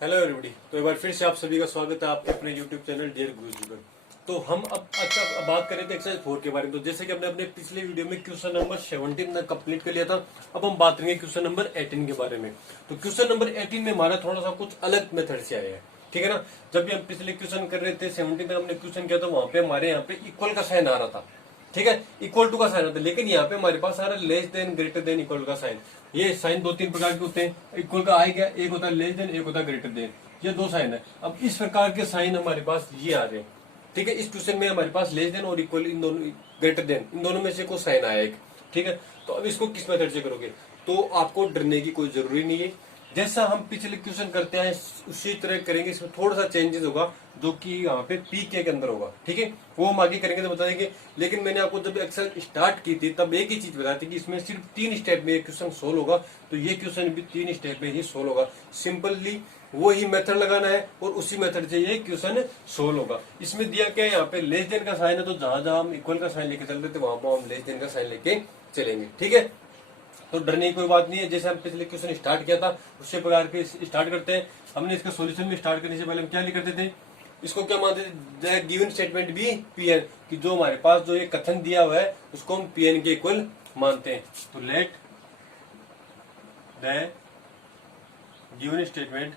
Hello everybody. तो एक बार फिर से आप सभी का स्वागत है आपके अपने यूट्यूब चैनल डियर गुरुजी पर। तो हम अब अच्छा बात करें थे एक्सरसाइज 4 के बारे में। तो जैसे कि हमने अपने पिछले वीडियो में क्वेश्चन नंबर 17 तक कंप्लीट कर लिया था, अब हम बात करेंगे क्वेश्चन नंबर 18 के बारे में। तो क्वेश्चन नंबर 18 में हमारा थोड़ा सा कुछ अलग मेथड से आया है, ठीक है ना। जब भी हम पिछले क्वेश्चन कर रहे थे 17 तक हमने क्वेश्चन किया था, वहां पे हमारे यहाँ पे इक्वल का साइन आ रहा था, ठीक है, इक्वल टू का साइन होता है। लेकिन यहाँ पे हमारे पास आ रहा है less than greater than equal का साइन। ये साइन दो तीन प्रकार के होते हैं, इक्वल का आएगा, एक होता है लेस देन, एक होता है ग्रेटर देन। ये दो साइन है। अब इस प्रकार के साइन हमारे पास ये आ रहे हैं, ठीक है। इस क्वेश्चन में हमारे पास लेस देन और इक्वल, इन दोनों, ग्रेटर देन, इन दोनों में से कोई साइन आया एक, ठीक है। तो अब इसको किस मेथड से करोगे, तो आपको डरने की कोई जरूरी नहीं है। जैसा हम पिछले क्वेश्चन करते हैं उसी तरह करेंगे। इसमें थोड़ा सा चेंजेस होगा जो कि यहाँ पे पी के अंदर होगा, ठीक है। वो हम आगे करेंगे तो बता देंगे। लेकिन मैंने आपको जब एक्सेल स्टार्ट की थी तब एक ही चीज बताई थी कि इसमें सिर्फ 3 स्टेप में ये क्वेश्चन सोल्व होगा। तो ये क्वेश्चन भी 3 स्टेप में ही सोल्व होगा। सिंपली वो ही मेथड लगाना है और उसी मेथड से ये क्वेश्चन सोल्व होगा। इसमें दिया क्या है, यहाँ पे लेस देन का साइन है, तो जहां जहां हम इक्वल का साइन लेके चलते थे वहां पर हम लेस देन का साइन लेके चलेंगे, ठीक है। तो डरने की कोई बात नहीं है। जैसे हम पिछले क्वेश्चन स्टार्ट किया था उसी प्रकार के स्टार्ट करते हैं। हमने इसका सॉल्यूशन में स्टार्ट करने से पहले हम क्या लिख करते थे, इसको क्या मानते थे, गिवन स्टेटमेंट भी पीएन, कि जो हमारे पास जो ये कथन दिया हुआ है उसको हम पीएन के इक्वल मानते हैं। तो let the given statement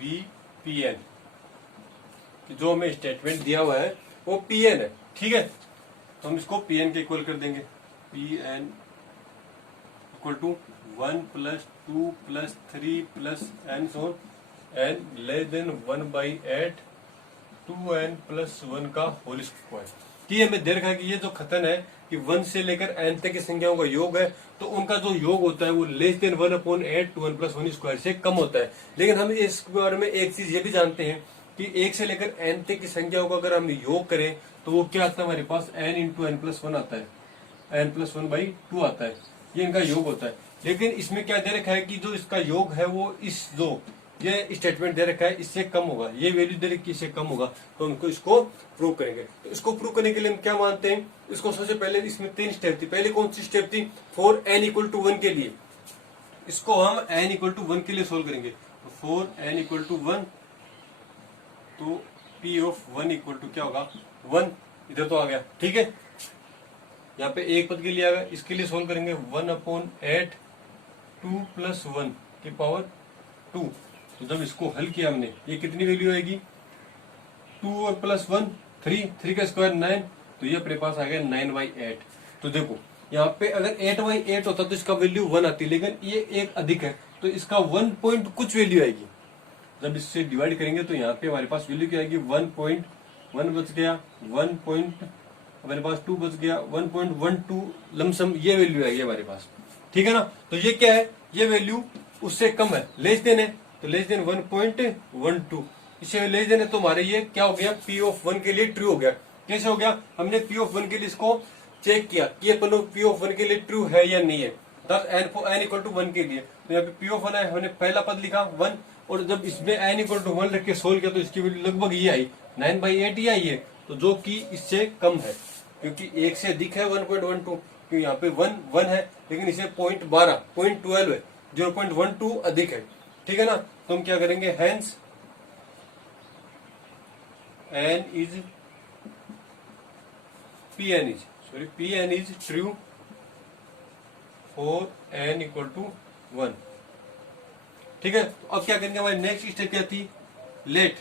be PN, कि जो हमें स्टेटमेंट दिया हुआ है वो पीएन है, ठीक है। तो हम इसको पीएन के इक्वल कर देंगे। पीएन इक्वल टू 1 + 2 + 3 + n सोन n लेस देन 1/8 2n + 1 का होल स्क्वायर। कि हमें दे रखा है कि ये जो कथन है कि 1 से लेकर n तक की संख्याओं का योग है, तो उनका जो योग होता है वो लेस देन 1/8 2n + 1 स्क्वायर से कम होता है। लेकिन हम इस बारे में एक चीज ये भी जानते हैं कि 1 से लेकर n तक की संख्याओं का अगर हम योग करें तो वो क्या आता है, हमारे पास n × n + 1 आता है, n + 1/2 आता है। ये इनका योग होता है। लेकिन इसमें क्या दे रखा है कि जो इसका योग है वो इस जो ये स्टेटमेंट दे रखा है इससे कम होगा, ये वैल्यू दे रखी इससे कम होगा। तो हमको इसको प्रूव करेंगे। तो इसको प्रूव करने के लिए हम क्या मानते हैं, इसको सबसे पहले इसमें 3 स्टेप थी। पहले कौन सी स्टेप थी, फॉर n = 1 के लिए। इसको हम n = 1 के लिए सोल्व करेंगे। तो फॉर n = 1, तो p ऑफ 1 = क्या होगा, 1 इधर तो आ गया, ठीक है। यहाँ पे एक पद के लिए आएगा, इसके लिए सोल्व करेंगे 1/8 2 + 1 की पावर 2। तो जब इसको हल किया हमने, ये कितनी वैल्यू आएगी, 2 और +1 3, 3 का स्क्वायर 9, तो ये अपने पास आ गया 9/8। तो देखो यहाँ पे अगर 8/8 होता तो इसका वैल्यू 1 आती, लेकिन ये एक अधिक है तो इसका 1 पॉइंट कुछ वैल्यू आएगी। जब इससे डिवाइड करेंगे तो यहाँ पे हमारे पास वैल्यू क्या आएगी, 1.1 बच गया, 1 पॉइंट हमारे पास 2 बच गया, 1.12 लमसम ये वैल्यू आएगी हमारे पास, ठीक है ना। तो ये क्या है, ये वैल्यू उससे कम है, लेस देन है, तो लेस देन 1.12, इससे लेस देन है, तो हमारे ये क्या हो गया, P ऑफ 1 के लिए ट्रू हो गया। कैसे हो गया, हमने P ऑफ 1 के लिए इसको चेक किया कि ये P ऑफ 1 के लिए ट्रू है या नहीं है। दस n = 1 के लिए, तो यहाँ पे P ऑफ 1 है, हमने पहला पद लिखा 1, और जब इसमें n = 1 रख के सोल्व किया तो इसकी वैल्यू लगभग ये आई, 9/8 ही आई है, तो जो कि इससे कम है, क्योंकि एक से अधिक है 1.12, क्योंकि यहाँ पे 1 है, लेकिन इसे 0.12 0.12 है, 0.12 अधिक है, ठीक है ना। तो हम क्या करेंगे, hence n is Pn is true for n = 1, ठीक है। तो अब क्या करेंगे, हमारी नेक्स्ट स्टेप क्या थी, let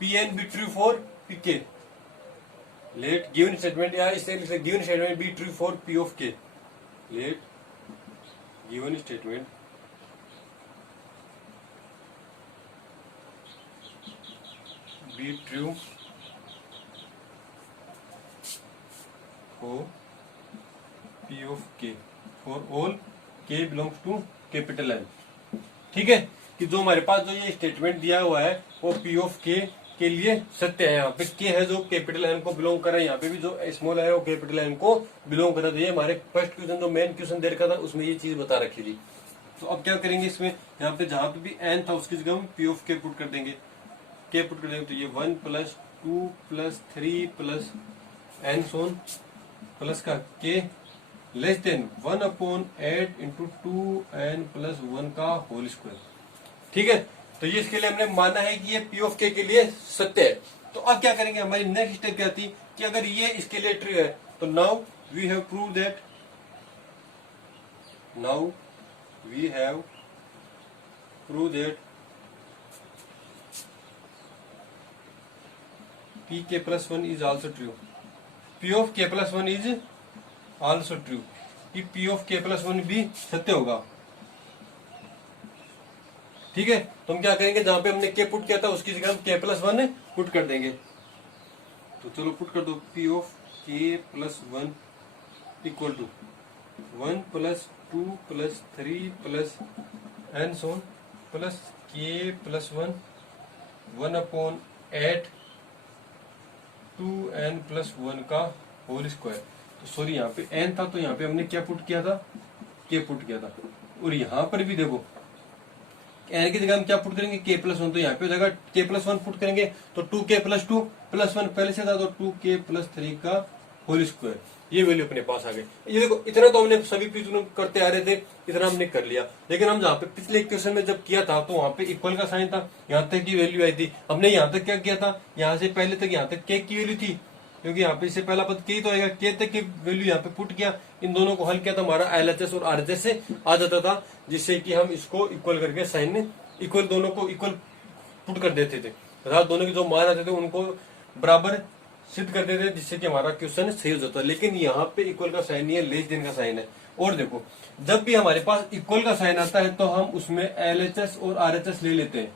Pn be true for Pk, let given statement, या इस तरह से given statement be true for P of K, let given statement be true for P of K for all K belongs to capital N, ठीक है। कि जो हमारे पास जो ये स्टेटमेंट दिया हुआ है वो P ऑफ K के लिए सत्य है। यहाँ पे K है जो कैपिटल N को बिलोंग कर रहा है, यहाँ पे भी जो स्मॉल है वो कैपिटल N को बिलोंग कर रहा है। तो ये हमारे फर्स्ट क्वेश्चन जो मेन क्वेश्चन दे रखा था उसमें ये चीज बता रखी थी। तो अब क्या करेंगे, इसमें यहाँ पे जहां पे भी n था उसकी जगह हम P ऑफ K पुट कर देंगे, तो ये 1 + 2 + 3 + n सोन प्लस का K less than 1/8 into 2n+1 का होल स्क्वायर। ठीक है, तो ये इसके लिए हमने माना है कि ये पी ऑफ के लिए सत्य है। तो अब क्या करेंगे, हमारी नेक्स्ट स्टेप क्या थी कि अगर ये इसके लिए ट्रू है तो now we have prove that, now we have prove that P के plus one is also true, P of के plus one is also true, कि पी ऑफ के प्लस वन भी सत्य होगा। ठीक है, तो हम क्या करेंगे, जहां पे हमने के पुट किया था उसकी जगह हम के प्लस वन पुट कर देंगे। तो चलो पुट कर दो, पी ऑफ के plus one equal to 1 + 2 + 3 + n सोन प्लस के प्लस 1/8 2n+1 का होल स्क्वायर। तो सॉरी यहाँ पे n था तो यहाँ पे हमने क्या पुट किया था, के पुट किया था। और यहाँ पर भी देखो n की जगह हम क्या पुट करेंगे, k+1, तो यहाँ पे हो जाएगा k+1 पुट करेंगे तो 2k+2 + 1 पहले से था तो 2k+3 का होल स्क्वायर, ये वैल्यू अपने पास आ गई। ये देखो इतना तो हमने सभी प्रश्नों करते आ रहे थे, इतना हमने कर लिया। लेकिन हम जहाँ पे पिछले क्वेश्चन में जब किया था तो वहाँ पे इक्वल का साइन था, यहाँ तक की वैल्यू आई थी। हमने यहाँ तक क्या किया था, यहाँ से पहले तक यहाँ तक के की वैल्यू थी, क्योंकि यहाँ पे इससे पहला पद के तो आएगा, के तक की वैल्यू यहाँ पे पुट किया, इन दोनों को हल किया तो हमारा एलएचएस और आरएचएस से आ जाता था, जिससे कि हम इसको इक्वल करके साइन इक्वल दोनों को इक्वल पुट कर देते थे तथा दोनों के जो मान आते थे उनको बराबर सिद्ध कर देते थे, जिससे कि हमारा क्वेश्चन सही हो जाता है। लेकिन यहाँ पे इक्वल का साइन नहीं है, लेस देन का साइन है। और देखो जब भी हमारे पास इक्वल का साइन आता है तो हम उसमें एलएचएस और आरएचएस ले लेते हैं,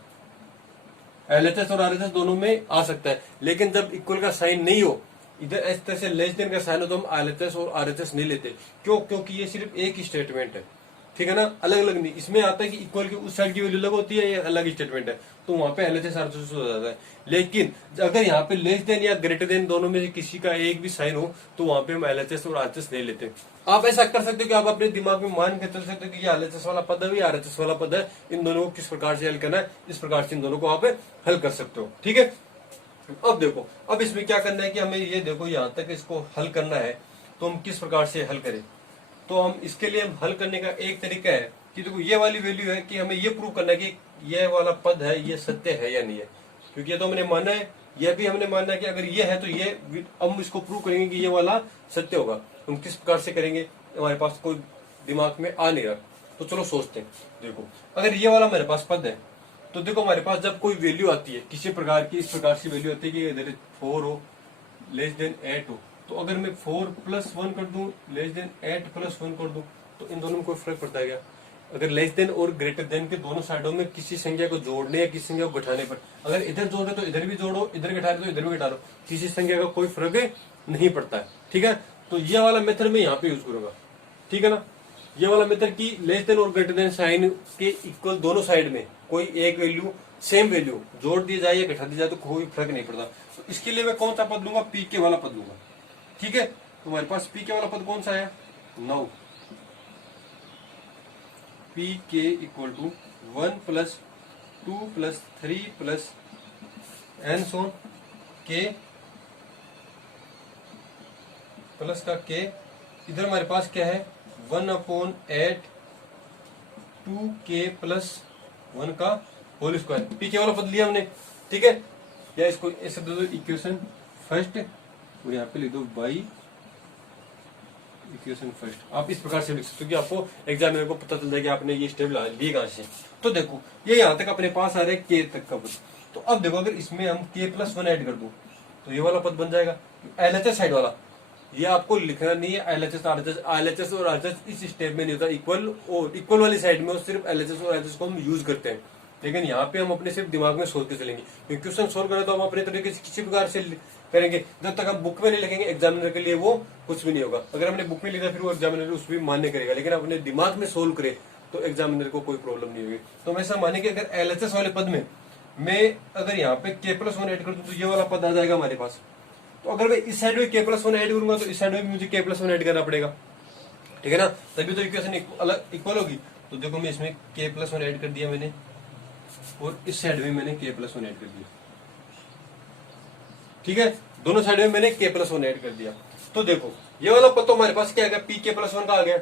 एलएचएस और आरएचएस दोनों में आ सकता है। लेकिन जब इक्वल का साइन नहीं हो, इधर इस तरह से लेस देन का साइन हो, तो हम एलएचएस और आरएचएस नहीं लेते। क्यों, क्योंकि ये सिर्फ एक ही स्टेटमेंट है, ठीक है ना, अलग अलग नहीं। इसमें आता है कि इक्वल की उस साइड की वैल्यू अलग होती है, ये अलग स्टेटमेंट है, तो वहां पे एलएचएस आरएचएस हो जाता है। लेकिन अगर यहाँ पे लेस देन या ग्रेटर देन दोनों में से किसी का एक भी साइन हो तो वहां पे हम एलएचएस और आरएचएस नहीं लेते। आप ऐसा कर सकते हो कि आप अपने दिमाग में मान के चल सकते हो कि ये एलएचएस वाला पद है, ये आरएचएस वाला पद है, इन दोनों को किस प्रकार से हल करना है, इस प्रकार से इन दोनों को आप हल कर सकते हो। ठीक है, अब देखो, अब इसमें क्या करना है कि हमें ये देखो यहाँ तक इसको हल करना है, तो हम किस प्रकार से हल करें। तो हम इसके लिए हम हल करने का एक तरीका है कि देखो ये वाली वैल्यू है कि हमें ये प्रूव करना है कि ये वाला पद है ये सत्य है या नहीं है, क्योंकि ये तो हमने माना है, ये भी हमने माना है कि अगर ये है तो ये, हम इसको प्रूव करेंगे कि ये वाला सत्य होगा। हम किस प्रकार से करेंगे, हमारे पास कोई दिमाग में आ नहीं रहा, तो चलो सोचते हैं। देखो अगर ये वाला मेरे पास पद है तो देखो हमारे पास जब कोई वैल्यू आती है किसी प्रकार की, इस प्रकार से वैल्यू आती है कि इधर 4 हो, लेस देन 8 हो, तो अगर मैं 4+1 कर दूं, लेस देन 8+1 कर दूं, तो इन दोनों में कोई फर्क पड़ता है क्या? अगर लेस देन और ग्रेटर देन के दोनों साइडों में किसी संख्या को जोड़ने या किसी संख्या को घटाने पर, अगर इधर जोड़ रहे तो इधर भी जोड़ो, इधर घटा रहे तो इधर भी घटा लो, किसी संख्या का कोई फर्क नहीं पड़ता है। ठीक है, तो ये वाला मेथड मैं यहाँ पे यूज करूंगा, ठीक है ना। ये वाला मेथड की लेस देन और ग्रेटर देन साइन के इक्वल दोनों साइड में कोई एक वैल्यू, सेम वैल्यू जोड़ दी जाए या घटा दी जाए तो कोई फर्क नहीं पड़ता। तो इसके लिए मैं कौन सा पद लूंगा, पी के वाला पद लूंगा। ठीक है, तो हमारे पास पी के वाला पद कौन सा है, 9, पी के इक्वल टू 1 + 2 + 3 + n सोन के प्लस का के, इधर हमारे पास क्या है 1/8 2k+1 का होल स्क्वायर। पी के वाला पद लिया हमने, ठीक है, या इसको ऐसे दे दो इक्वेशन फर्स्ट और यहाँ पे लिख दो बाई इक्वेशन फर्स्ट। आप इस प्रकार से लिख सकते हो कि आपको एग्जामिनर को पता चल जाए कि आपने ये स्टेप लिए कहां से। तो देखो ये यहाँ तक अपने पास आ रहा है के तक का पद। तो अब देखो अगर इसमें हम k+1 ऐड कर दूं तो ये वाला पद बन जाएगा एलएचएस साइड वाला। ये आपको लिखना नहीं है एलएचएस आरएचएस, एलएचएस और आरएचएस इस स्टेप में नहीं होता, इक्वल और इक्वल वाली साइड में सिर्फ एलएचएस और आरएचएस को हम यूज करते हैं। लेकिन यहाँ पे हम अपने सिर्फ दिमाग में सोच के चलेंगे, क्योंकि क्वेश्चन सोल्व करें तो हम अपने तरीके से किसी प्रकार से करेंगे। जब तक हम बुक में नहीं लिखेंगे एग्जामिनर के लिए वो कुछ भी नहीं होगा। अगर हमने बुक में लिखा फिर वो एग्जामिनर उस भी मान्य करेगा, लेकिन अपने दिमाग में सोल्व करे तो एग्जामिनर को कोई प्रॉब्लम नहीं होगी। तो हम ऐसा माने कि अगर एलएचएस वाले पद में मैं अगर यहाँ पे k+1 ऐड कर दूं तो ये वाला पद आ जाएगा हमारे पास। तो अगर मैं इस साइड में k+1 ऐड करूंगा तो इस साइड में मुझे k+1 ऐड करना पड़ेगा, ठीक है ना, तभी तो इक्वेशन अलग इक्वल होगी। तो देखो मैं इसमें k+1 ऐड कर दिया मैंने और इस साइड में मैंने k+1 ऐड कर दिया, ठीक है, दोनों साइड में मैंने k+1 ऐड कर दिया। तो देखो ये वाला पद तो हमारे पास क्या आ गया, पी के प्लस वन का आ गया,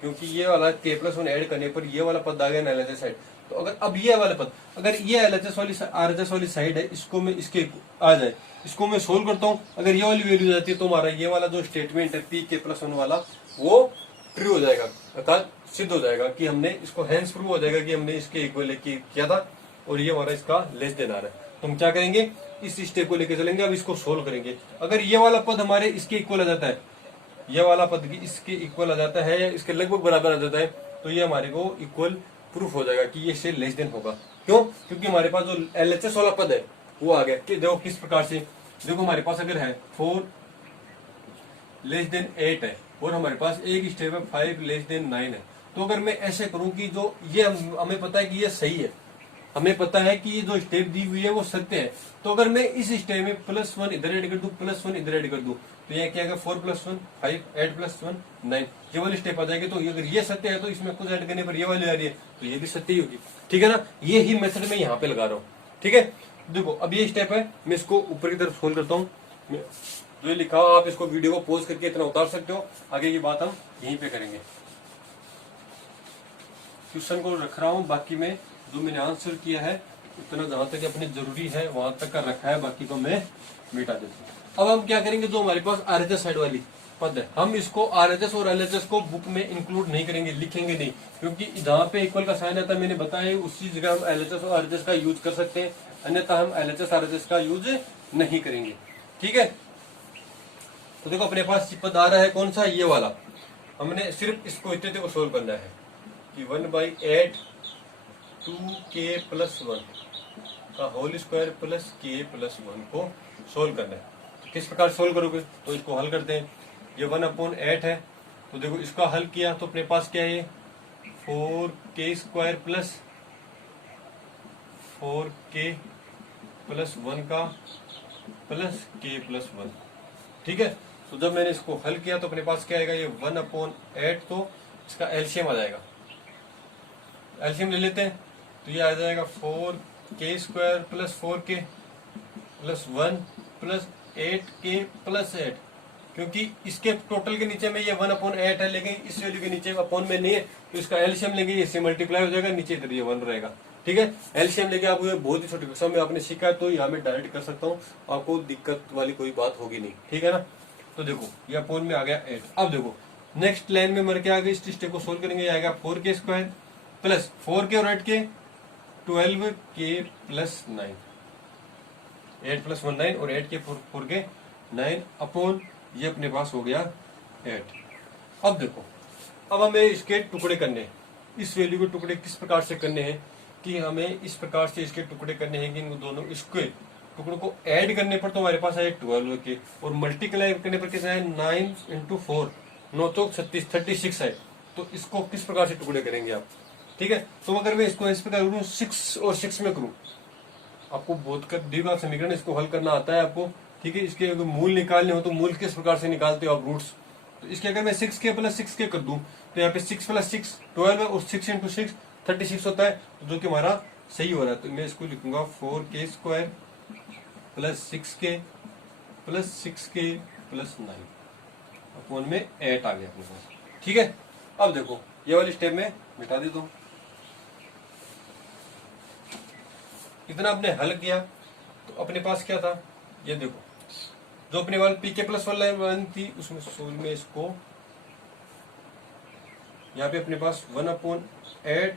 क्योंकि ये वाला के प्लस वन ऐड करने पर ये वाला पद आ गया ना एलएचएस साइड। तो अगर अब ये वाला पद, अगर ये एलएचएस वाली आरएचएस वाली साइड है, इसको मैं इसके आ जाए, इसको मैं सोल्व करता हूँ, अगर ये वाली वैल्यू जाती है तो हमारा ये वाला जो स्टेटमेंट है पी के प्लस वन वाला वो ट्रू हो जाएगा, अर्थात सिद्ध हो जाएगा कि हमने इसको हैंस प्रूव हो जाएगा कि हमने इसके इक्वल किया था और ये हमारा इसका लेस देन आ रहा है। तो हम क्या करेंगे, इस स्टेप को लेकर चलेंगे, अब इसको सोल्व करेंगे। अगर ये वाला पद हमारे इसके इक्वल आ जाता है, ये वाला पद इसके इक्वल आ जाता है या इसके लगभग बराबर आ जाता है, तो ये हमारे को इक्वल प्रूफ हो जाएगा कि ये इससे लेस देन होगा। क्यों? क्योंकि हमारे पास जो एलएचएस वाला पद है वो आ गया। कि देखो किस प्रकार से, देखो हमारे पास अगर है 4 लेस देन 8 है और हमारे पास एक स्टेप है 5 लेस देन 9 है, तो अगर मैं ऐसे करूं कि जो ये हमें पता है कि ये सही है, हमें पता है कि ये जो स्टेप दी हुई है वो सत्य है, तो अगर मैं इस स्टेप में +1 इधर ऐड कर दूं, +1 इधर ऐड कर दूं, तो ये क्या आएगा 4 + 1 5 8 + 1 9, ये वाली स्टेप आ जाएगी। तो अगर ये सत्य है तो इसमें कुछ ऐड करने पर ये वाली आ रही है, तो ये भी सत्य ही होगी। ठीक है ना, ये ही मेथड मैं यहाँ पे लगा रहा हूँ। ठीक है, देखो अब ये स्टेप है, मैं इसको ऊपर की तरफ सोल्व करता हूँ। जो ये लिखा हो आप इसको वीडियो को पॉज करके इतना उतार सकते हो, आगे की बात हम यहीं पे करेंगे। क्वेश्चन को रख रहा हूँ, बाकी में जो मैंने आंसर किया है उतना जहां तक अपने जरूरी है वहां तक का रखा है, बाकी को मैं मिटा देता हूँ। अब हम क्या करेंगे, जो हमारे पास आरएचएस साइड वाली पद है, हम इसको आरएचएस और एलएचएस को बुक में इंक्लूड नहीं करेंगे, लिखेंगे नहीं, क्योंकि जहां पे इक्वल का साइन आता है मैंने बताया उसी जगह हम एलएचएस और आरएचएस का यूज कर सकते हैं, अन्यथा हम एलएचएस आरएचएस का यूज नहीं करेंगे। ठीक है, तो देखो अपने पास पद आ रहा है कौन सा, ये वाला। हमने सिर्फ इसको इतने को सोल्व करना है कि 1/8 2k + 1 का होल स्क्वायर प्लस k + 1 को सोल्व करना है। तो किस प्रकार सोल्व करोगे, तो इसको हल करते हैं। ये 1/8 है, तो देखो इसका हल किया तो अपने पास क्या है, ये 4k² प्लस 4k + 1 का प्लस k + 1। ठीक है, तो जब मैंने इसको हल किया तो अपने पास क्या आएगा, ये 1/8, तो इसका एलसीएम आ जाएगा। एलसीएम ले लेते हैं, तो ये आ जाएगा 4k² plus 4k + 1 plus 8k + 8, क्योंकि इसके टोटल के नीचे में ये 1/8 है, लेकिन इस वैल्यू के नीचे अपॉन में नहीं है, तो इसका एलसीएम लेंगे, इससे मल्टीप्लाई हो जाएगा, नीचे इधर ये 1 रहेगा। ठीक है, एलसीएम लेके आप ये बहुत ही छोटी कक्षा में आपने सीखा है, तो यहाँ में डायरेक्ट कर सकता हूँ, आपको दिक्कत वाली कोई बात होगी नहीं। ठीक है ना, तो देखो ये अपॉन में आ गया 8। अब देखो नेक्स्ट लाइन में मर के आ गई, इस स्टेप को सोल्व करेंगे, आएगा 4k² प्लस 4k और 8k 12k + 9, 8 + 1 9 और 8k 4k 9 अपॉन ये अपने पास हो गया 8। अब देखो, अब हमें इसके टुकड़े करने हैं। इस वैल्यू के टुकड़े किस प्रकार से करने हैं, कि हमें इस प्रकार से इसके टुकड़े करने हैं कि इन दोनों इसके टुकड़ों को ऐड करने पर तो हमारे पास आए 12k और मल्टीप्लाई करने पर कितना है 9 × 4 9 तो 36 है। तो इसको किस प्रकार से टुकड़े करेंगे आप। ठीक है, तो अगर मैं इसको इस प्रकार करूँ 6 और 6 में करूँ, आपको बोध कर द्विघात समीकरण इसको हल करना आता है आपको। ठीक है, इसके अगर मूल निकालने हो तो मूल किस प्रकार से निकालते हो आप, रूट्स। तो इसके अगर मैं 6k + 6k कर दूं, तो यहाँ पे 6 + 6 12 है और 6 × 6 36 होता है, जो कि हमारा सही हो रहा है। तो मैं इसको लिखूंगा 4k² + 6k + 6k + 9 अपॉन में 8 आ गया अपने पास। ठीक है, अब देखो ये वाली स्टेप में मिटा देता हूँ। इतना आपने हल किया तो अपने पास क्या था, ये देखो जो अपने वाले pk + 1 थी उसमें सोल में इसको यहाँ पे अपने पास 1/8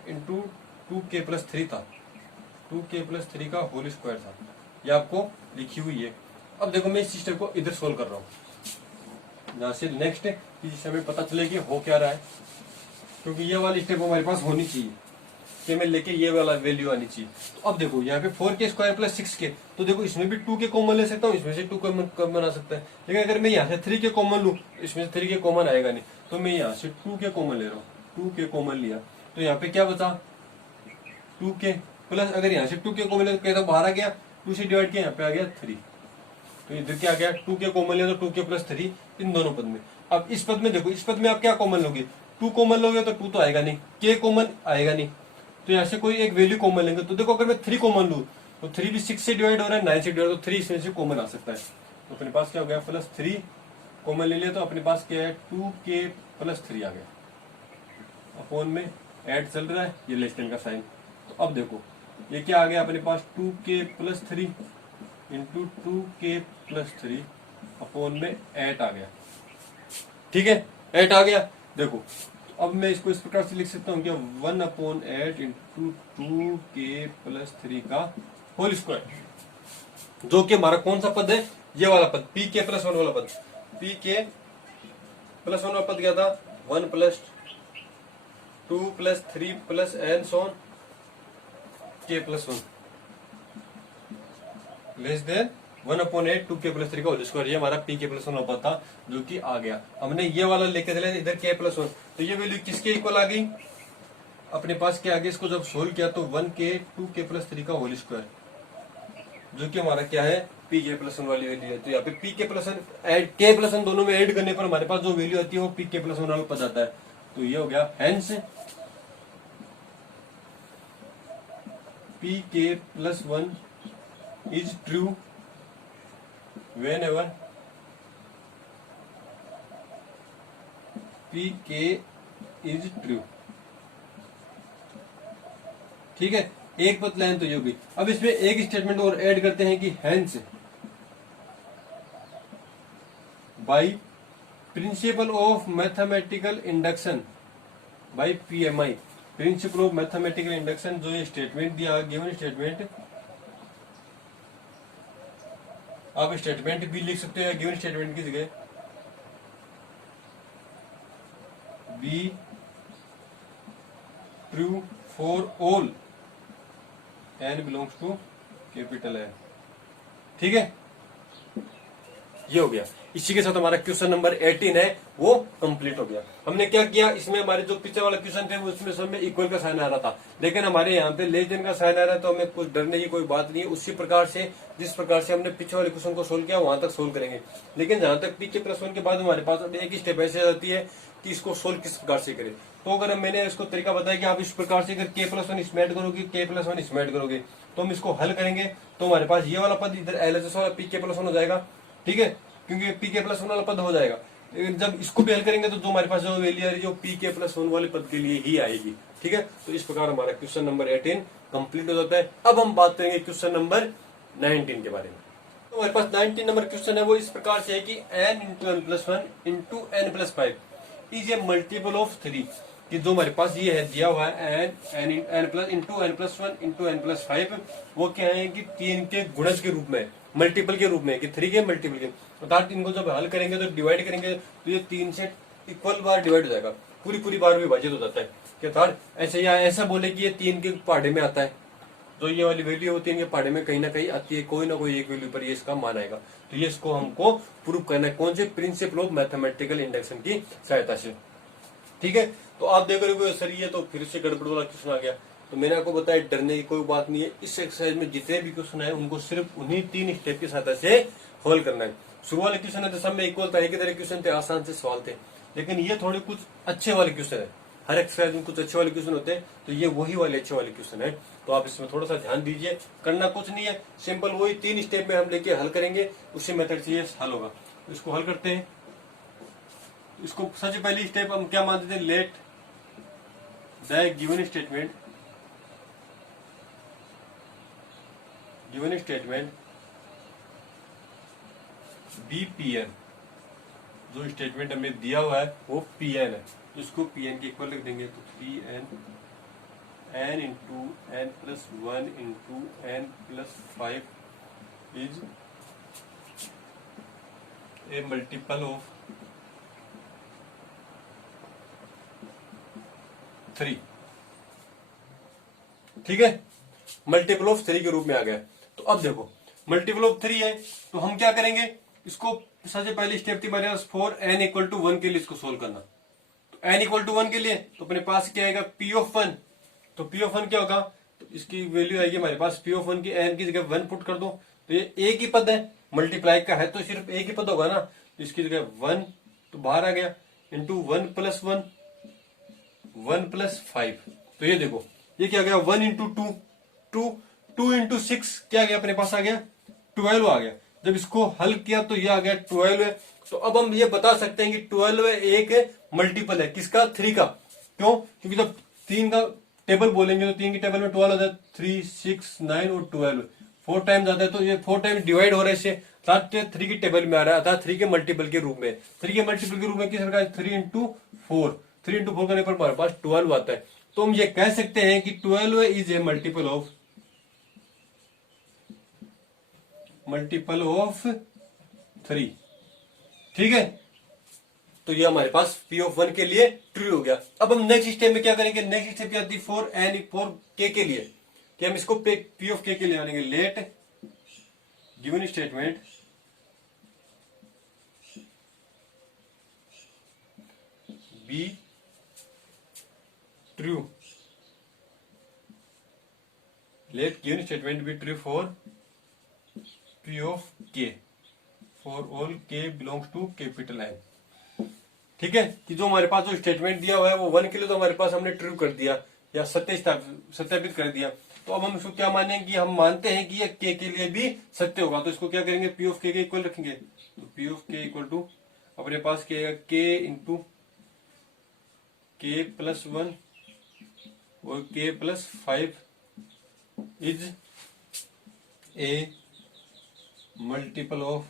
× 2k + 3 था, 2k + 3 का होल स्क्वायर था, ये आपको लिखी हुई है। अब देखो मैं इस सिस्टम को इधर सोल्व कर रहा हूँ, यहाँ से नेक्स्ट जिससे हमें पता चले कि हो क्या रहा है, क्योंकि ये वाली स्टेप हमारे पास होनी चाहिए कि मैं लेके ये वाला वैल्यू आनी चाहिए। तो अब देखो यहाँ पे 4k² + 6k, तो देखो इसमें भी 2k कॉमन ले सकता हूँ, इसमें से 2 कॉमन आ सकता है, लेकिन अगर मैं यहाँ से 3k कॉमन लूँ तो इसमें से 3k कॉमन आएगा नहीं, तो मैं यहाँ से 2k कॉमन ले रहा हूँ। 2k कॉमन लिया तो यहाँ पे क्या बचा 2k प्लस, अगर यहाँ से 2k कॉमन लिया तो कहता बाहर आ गया, 2 से डिवाइड किया यहाँ पे आ गया 3, तो इधर क्या आ गया 2k कॉमन लिया तो 2k + 3 इन दोनों पद में। अब इस पद में देखो, इस पद में आप क्या कॉमन लोगे, 2 कॉमन लोगे तो 2 तो आएगा नहीं, k कॉमन आएगा नहीं, तो यहाँ से कोई एक वैल्यू कॉमन लेंगे। तो देखो अगर मैं 3 कॉमन लूँ तो 3 भी 6 से डिवाइड हो रहा है, 9 से डिवाइड, तो 3 इसमें से कॉमन आ सकता है। तो अपने पास क्या हो गया +3 कॉमन ले लिया तो अपने पास क्या है 2k+3 आ गया, अपॉन में ऐड चल रहा है, ये लेस देन का साइन। तो अब देखो ये क्या आ गया अपने पास 2k+3 इंटू 2k+3 अपॉन में 8 आ गया, ठीक है 8 आ गया। देखो तो अब मैं इसको इस प्रकार से लिख सकता हूँ क्या 1/8 इंटू 2k+3 का होल स्क्वायर, जो कि हमारा कौन सा पद है, ये वाला पद pk+1 वाला पद। pk+1 वाला पद क्या था 1 + 2 + 3 + n sworn k+1 less than 1/8 2k+3 का होल स्क्वायर, ये हमारा pk+1 वाला पद था जो कि आ गया। हमने ये वाला लेके चले इधर k+1, तो ये वैल्यू किसके इक्वल आ गई, अपने पास क्या आ गया, इसको जब सोल्व किया तो 1k 2k+3 का होल स्क्वायर, जो कि हमारा क्या है pk+1 वाली वैल्यू है। तो यहाँ पे pk+1 ऐड k+1 दोनों में ऐड करने पर हमारे पास जो वैल्यू आती है वो pk+1 वाला पद आता है। तो ये हो गया hence pk+1 is true whenever pk is true, ठीक है। एक पद लाइन तो ये होगी। अब इसमें एक स्टेटमेंट और ऐड करते हैं कि hence by principle of mathematical induction by PMI, principle of mathematical induction, जो ये स्टेटमेंट दिया गिवन स्टेटमेंट, आप स्टेटमेंट भी लिख सकते हो गिवन स्टेटमेंट की जगह be true for all n belongs to capital N, ठीक है। ये हो गया। इसी के साथ हमारा क्वेश्चन नंबर 18 है वो कंप्लीट हो गया। हमने क्या किया, इसमें हमारे जो पीछे वाला क्वेश्चन थे उसमें सब में इक्वल का साइन आ रहा था, लेकिन हमारे यहाँ पे लेस देन का साइन आ रहा है, तो हमें कुछ डरने की कोई बात नहीं है। उसी प्रकार से जिस प्रकार से हमने पीछे वाले क्वेश्चन को सोल्व किया वहां तक सोल्व करेंगे। लेकिन जहां तक pk+1 के बाद हमारे पास अब एक ही स्टेप ऐसे आती है कि इसको सोल्व किस प्रकार से करें। तो अगर मैंने इसको तरीका बताया कि आप इस प्रकार से अगर k+1 इसमें ऐड करोगे, k+1 इसमें ऐड करोगे, तो हम इसको हल करेंगे तो हमारे पास ये वाला पद इधर LHS वाला pk+1 हो जाएगा, ठीक है, क्योंकि pk+1 वाला पद हो जाएगा। लेकिन जब इसको भी हल करेंगे तो जो हमारे पास जो वैल्यू आ रही है जो pk+1 वाले पद के लिए ही आएगी, ठीक है। तो इस प्रकार हमारा क्वेश्चन नंबर 18 कंप्लीट हो जाता है। अब हम बात करेंगे क्वेश्चन नंबर 19 के बारे में। तो हमारे पास 19 नंबर क्वेश्चन है वो इस प्रकार से है कि n × n+1 × n+5 is a multiple of 3, कि जो हमारे पास ये है दिया हुआ है n+1 × n+5, वो क्या है कि 3 के गुणज के रूप में, मल्टीपल के रूप में, कि 3 के मल्टीपल के, अर्थात इनको जब हल करेंगे तो डिवाइड करेंगे तो ये 3 से इक्वल बार डिवाइड हो जाएगा, पूरी बार विभाजित हो जाता है। कि अर्थात ऐसे या ऐसा बोले कि ये 3 के पहाड़े में आता है, तो ये वाली वैल्यू होती है पहाड़े में कहीं ना कहीं आती है, कोई ना कोई एक वैल्यू पर ये इसका मान आएगा। तो ये इसको हमको प्रूव करना है, कौन से प्रिंसिपल ऑफ मैथमेटिकल इंडक्शन की सहायता से, ठीक है। तो आप देख रहे हो सर ये तो फिर से गड़बड़ वाला क्वेश्चन आ गया। तो मैंने आपको बताया डरने की कोई बात नहीं है। इस एक्सरसाइज में जितने भी क्वेश्चन है उनको सिर्फ उन्हीं 3 स्टेप की सहायता से हल करना है। शुरू वाले क्वेश्चन है तो सब में इक्वल था, एक ही तरह क्वेश्चन थे, आसान से सवाल थे, लेकिन ये थोड़े कुछ अच्छे वाले क्वेश्चन है। हर एक्सरसाइज में कुछ अच्छे वाले क्वेश्चन होते हैं, तो ये वही वाले अच्छे वाले क्वेश्चन है। तो आप इसमें थोड़ा सा ध्यान दीजिए, करना कुछ नहीं है, सिंपल वही 3 स्टेप में हम लेके हल करेंगे, उसी मेथड से ये हल होगा। इसको हल करते हैं। इसको सबसे पहली स्टेप हम क्या मानते थे, let the given statement be Pn, जो स्टेटमेंट हमें दिया हुआ है वो Pn है, इसको Pn के इक्वल लिख देंगे। तो Pn n × n+1 × n+5 is a multiple of 3, ठीक है, मल्टीपल ऑफ 3 के रूप में आ गया। तो अब देखो मल्टीपल ऑफ 3 है तो हम क्या करेंगे, इसको सबसे पहली स्टेप थी हमारे पास फॉर n = 1 के लिए इसको सोल्व करना। तो n = 1 के लिए तो अपने पास क्या आएगा p(1), तो p(1) क्या होगा, तो इसकी वैल्यू आएगी हमारे पास p(1) की n की जगह 1 पुट कर दो, तो ये एक ही पद है, मल्टीप्लाई का है तो सिर्फ एक ही पद होगा ना, तो इसकी जगह 1 तो बाहर आ गया, इंटू 1 + 1 1 + 5। तो ये देखो ये क्या गया 1 × 2 2 2 × 6 क्या गया अपने पास आ गया 12 आ गया। जब इसको हल किया तो ये आ गया 12 है। तो अब हम ये बता सकते हैं कि 12 एक मल्टीपल है किसका, 3 का। क्यों? क्योंकि जब 3 का टेबल बोलेंगे तो 3 की टेबल में 12 हो जाता है, 3, 6, 9 और 12 4 टाइम्स आता है। तो ये 4 टाइम्स डिवाइड हो रहा है इससे, अर्थात 3 की टेबल में आ रहा है, अर्थात 3 के मल्टीपल के रूप में। 3 के मल्टीपल के रूप में किस प्रकार, 3 इंटू 4, 3 इंटू 4 करने पर हमारे पास 12 आता है। तो हम ये कह सकते हैं कि 12 इज ए मल्टीपल ऑफ 3। ठीक है, तो ये हमारे पास P ऑफ 1 के लिए ट्रू हो गया। अब हम नेक्स्ट स्टेप में क्या करेंगे, नेक्स्ट स्टेप आती है फॉर K के लिए, कि हम इसको P ऑफ K के लिए आनेंगे। Let given statement be true, let given statement be true for P of K for all K belongs to capital N। ठीक है, कि जो हमारे पास जो स्टेटमेंट दिया हुआ है वो 1 के लिए तो हमारे पास हमने ट्रू कर दिया या सत्यापित कर दिया। तो अब हम इसको क्या मानेंगे, कि हम मानते हैं कि ये K के लिए भी सत्य होगा। तो इसको क्या करेंगे, P ऑफ K के इक्वल रखेंगे। तो P of K equal to अपने पास क्या है, K इंटू K प्लस 1 और K plus 5 is a multiple of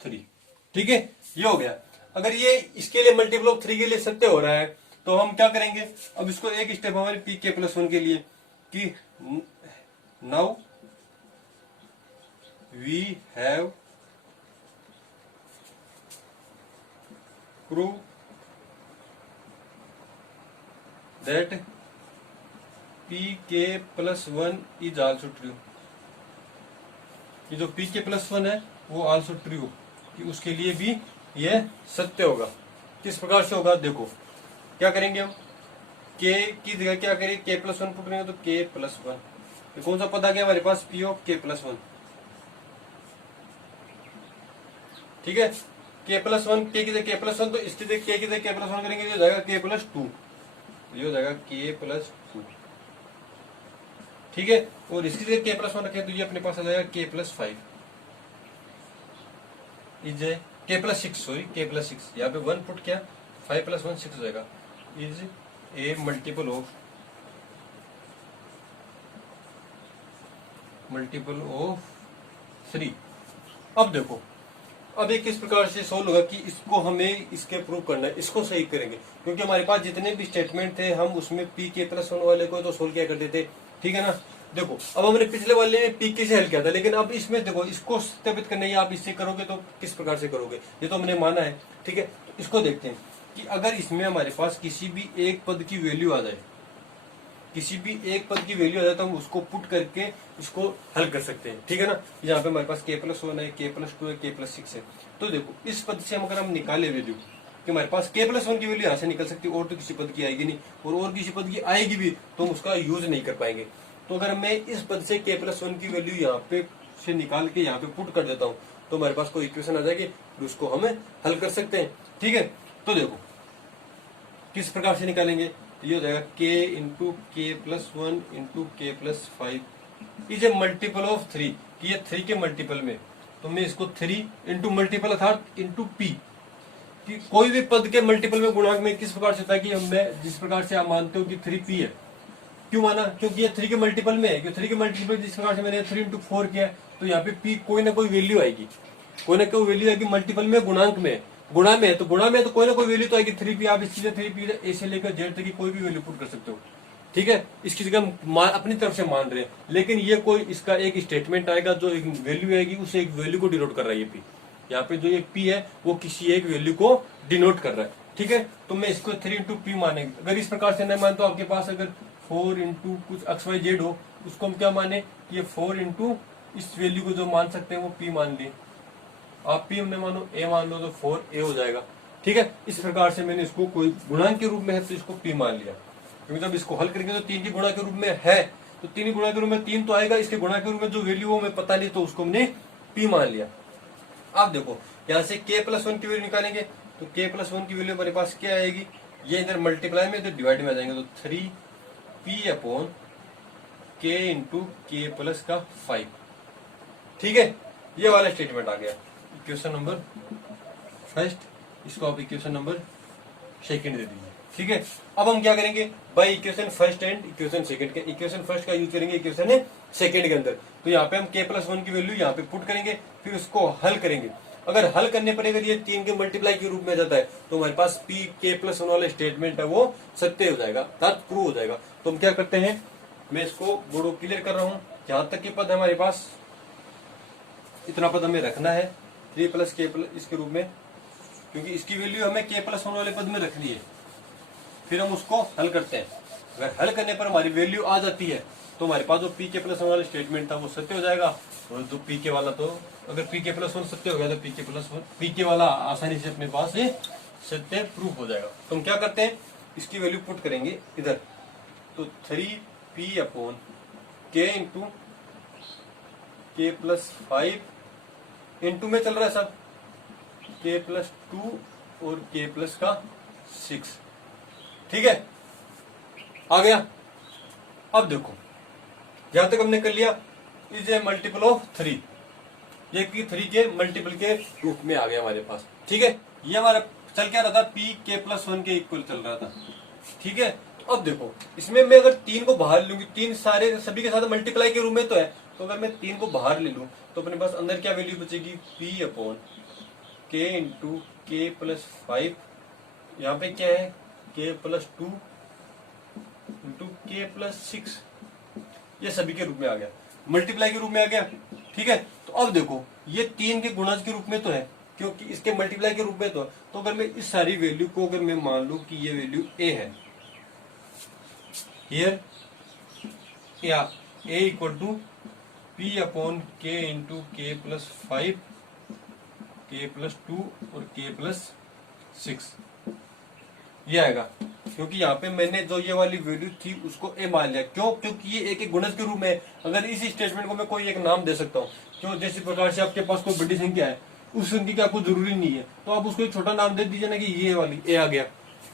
3। ठीक है, ये हो गया। अगर ये इसके लिए मल्टीपल ऑफ 3 के लिए सत्य हो रहा है तो हम क्या करेंगे, अब इसको एक स्टेप हमारे पी के प्लस 1 के लिए, कि now we have prove that P के प्लस 1 इज आल्सो ट्रू। ये जो P के प्लस 1 है वो आल्सो ट्रू, कि उसके लिए भी यह सत्य होगा। किस प्रकार से होगा, देखो क्या करेंगे हम, K की जगह क्या करेंगे, K प्लस 1 पुट करेंगे। तो K प्लस 1, ये कौन सा पद आ गया हमारे पास, P ऑफ K प्लस 1। ठीक है, K प्लस 1, K की जगह K प्लस 1, तो इसकी जगह K की जगह K प्लस 1 करेंगे, ये हो जाएगा K प्लस 2, ये हो जाएगा K प्लस 2। ठीक है, और इसकी जगह K प्लस 1 रखें तो ये अपने पास आ जाएगा K plus 5 is K plus 6, sorry K plus 6। यहाँ पे 1 पुट किया, 5 प्लस 1 6 हो जाएगा, इज ए मल्टीपल ऑफ 3। अब देखो, अब ये किस प्रकार से सोल्व होगा, कि इसको हमें इसके प्रूव करना है, इसको सही करेंगे। क्योंकि हमारे पास जितने भी स्टेटमेंट थे हम उसमें P के प्लस 1 वाले को तो सोल्व किया करते थे। ठीक है ना, देखो अब हमने पिछले वाले में P के से हल किया था, लेकिन अब इसमें देखो इसको सत्यापित करने आप इससे करोगे तो किस प्रकार से करोगे, ये तो हमने माना है। ठीक है, तो इसको देखते हैं कि अगर इसमें हमारे पास किसी भी एक पद की वैल्यू आ जाए, किसी भी एक पद की वैल्यू आ जाए, तो हम उसको पुट करके इसको हल कर सकते हैं। ठीक है ना, यहाँ पे हमारे पास K प्लस 1 है, K प्लस 2 है, K प्लस 6 है। तो देखो इस पद से हम अगर हम निकाले वैल्यू, कि हमारे पास K प्लस 1 की वैल्यू यहाँ से निकल सकती है, और तो किसी पद की आएगी नहीं, और किसी पद की आएगी भी तो हम उसका यूज नहीं कर पाएंगे। तो अगर मैं इस पद से K प्लस 1 की वैल्यू यहाँ पे से निकाल के यहाँ पे पुट कर देता हूँ, तो हमारे पास कोई इक्वेशन आ जाएगी, उसको हमें हल कर सकते हैं। ठीक है, तो देखो किस प्रकार से निकालेंगे, ये हो जाएगा K into K plus 1 into K plus 5 is a multiple of 3, कि ये 3 के मल्टीपल में, तो मैं इसको 3 इंटू मल्टीपल अर्थात इंटू P, कि कोई भी पद के मल्टीपल में गुणांक में किस प्रकार से होता है, कि मैं जिस प्रकार से आप मानते हो कि 3P है, क्यों माना, क्योंकि ये 3 के मल्टीपल में है, क्योंकि 3 के मल्टीपल जिस प्रकार से मैंने 3 इंटू 4 किया, तो यहाँ पे P कोई ना कोई वैल्यू आएगी, कोई ना कोई वैल्यू आएगी मल्टीपल में, गुणांक में, गुणा में है, तो गुणा में तो कोई ना कोई वैल्यू तो आएगी। 3P आप इसकी 3P ए से लेकर जेड तक की कोई भी वैल्यू पुट कर सकते हो। ठीक है, इसकी जगह अपनी तरफ से मान रहे हैं, लेकिन ये कोई इसका एक स्टेटमेंट आएगा जो एक वैल्यू आएगी, उसे एक वैल्यू को डिनोट कर रहा है। ये P यहाँ पे जो ये P है वो किसी एक वैल्यू को डिनोट कर रहा है। ठीक है, तो मैं इसको 3 इंटू पी मानेंगे। अगर इस प्रकार से नहीं मान, तो आपके पास अगर 4 इंटू कुछ XYZ हो, उसको हम क्या माने, ये 4 इंटू इस वैल्यू को जो मान सकते हैं वो P मान लें। आप P हमने मानो A मान लो तो 4A हो जाएगा। ठीक है, इस प्रकार से मैंने इसको कोई गुणांक के रूप में है तो इसको P मान लिया, क्योंकि जब इसको हल करेंगे तो 3 की गुणा के रूप में है, तो 3 की गुणा के रूप में 3 तो आएगा, इसके गुणा के रूप में जो वैल्यू वो हमें पता नहीं, तो उसको हमने P मान लिया। आप देखो यहाँ से K प्लस 1 की वैल्यू निकालेंगे, तो K प्लस 1 की वैल्यू हमारे पास क्या आएगी, ये इधर मल्टीप्लाई में तो डिवाइड में आ जाएंगे, तो 3P upon k into k plus का 5। ठीक है, ये वाला स्टेटमेंट आ गया इक्वेशन नंबर फर्स्ट, इसको आप इक्वेशन नंबर सेकंड दे दीजिए। ठीक है, अब हम क्या करेंगे by equation first and equation second के, इक्वेशन फर्स्ट का यूज करेंगे इक्वेशन सेकंड के अंदर। तो यहाँ पे हम k प्लस 1 की वैल्यू यहाँ पे पुट करेंगे, फिर उसको हल करेंगे। अगर हल करने पर अगर ये 3 के मल्टीप्लाई के रूप में आ जाता है तो हमारे पास p k प्लस 1 वाला स्टेटमेंट है वो सत्य हो जाएगा, अर्थात प्रूव हो जाएगा। तो हम क्या करते हैं, मैं इसको बोर्ड क्लियर कर रहा हूँ। जहां तक के पद है हमारे पास इतना पद हमें रखना है 3 प्लस k प्लस इसके रूप में, क्योंकि इसकी वैल्यू हमें k प्लस 1 वाले पद में रखनी है। फिर हम उसको हल करते हैं। अगर हल करने पर हमारी वैल्यू आ जाती है तो हमारे पास जो पी के प्लस 1 वाला स्टेटमेंट था वो सत्य हो जाएगा, और जो पी के वाला, तो अगर पी के प्लस 1 सत्य हो गया तो पी के वाला आसानी से अपने पास ये सत्य प्रूफ हो जाएगा। तो हम क्या करते हैं, इसकी वैल्यू पुट करेंगे इधर। तो 3p upon k into k plus 5 into में चल रहा है सब के प्लस 2 और के प्लस का 6। ठीक है, आ गया। अब देखो यहां तक हमने कर लिया, इज ए मल्टीपल ऑफ 3, ये कि 3 के मल्टीपल के रूप में आ गया हमारे पास। ठीक है, ये हमारा चल क्या रहा था, पी के प्लस 1 के इक्वल चल रहा था। ठीक है, अब देखो इसमें मैं अगर 3 को बाहर लूंगी, 3 सारे सभी के साथ मल्टीप्लाई के रूप में तो है, तो अगर मैं 3 को बाहर ले लूं तो अपने पास अंदर क्या वैल्यू बचेगी, P upon k into k plus 5, यहाँ पे क्या है के प्लस 2 इंटू के प्लस 6, ये सभी के रूप में आ गया, मल्टीप्लाई के रूप में आ गया। ठीक है, तो अब देखो ये 3 के गुणज के रूप में तो है, क्योंकि इसके मल्टीप्लाई के रूप में तो है। तो अगर मैं इस सारी वैल्यू को अगर मैं मान लूं कि ये वैल्यू a है, हियर या a equal to P upon k into k plus 5, k plus 2 और के प्लस 6, ये आएगा। क्योंकि यहाँ पे मैंने जो ये वाली वैल्यू थी उसको ए मान लिया, क्यों, क्योंकि ये एक गुणज के रूप में है। अगर इस स्टेटमेंट को मैं कोई एक नाम दे सकता हूँ, क्यों, जैसे प्रकार से आपके पास कोई बड़ी संख्या है, उस संख्या की आपको जरूरी नहीं है, तो आप उसको एक छोटा नाम दे दीजिए ना कि ये वाली ए आ गया।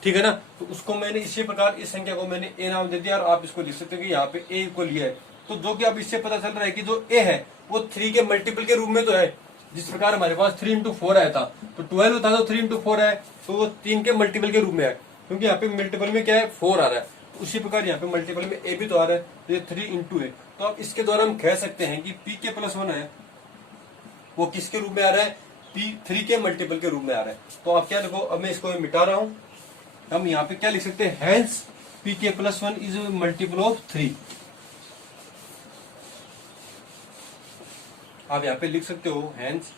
ठीक है ना, तो उसको मैंने इसी प्रकार इस संख्या को मैंने ए नाम दे दिया, और आप इसको लिख सकते हो कि यहाँ पे ए इक्वल ये है। तो जो कि अब इससे पता चल रहा है कि जो ए है वो 3 के मल्टीपल के रूप में तो है। जिस प्रकार हमारे पास 3 इंटू 4 आया था, तो 12 था, तो 3 इंटू 4 है, तो वो 3 के मल्टीपल के रूप में है, क्योंकि यहाँ पे मल्टीपल में क्या है 4 आ रहा है। तो उसी प्रकार यहाँ पे मल्टीपल में ए भी तो आ रहा है, तो ये 3 इंटू है। तो अब इसके द्वारा हम कह सकते हैं कि पी के प्लस 1 है वो किसके रूप में आ रहा है, पी 3 के मल्टीपल के रूप में आ रहा है। तो आप क्या देखो, अब मैं इसको मिटा रहा हूं, हम यहाँ पे क्या लिख सकते हैं, हैंस पी के प्लस 1 इज मल्टीपल ऑफ 3। आप यहाँ पे लिख सकते हो हैंस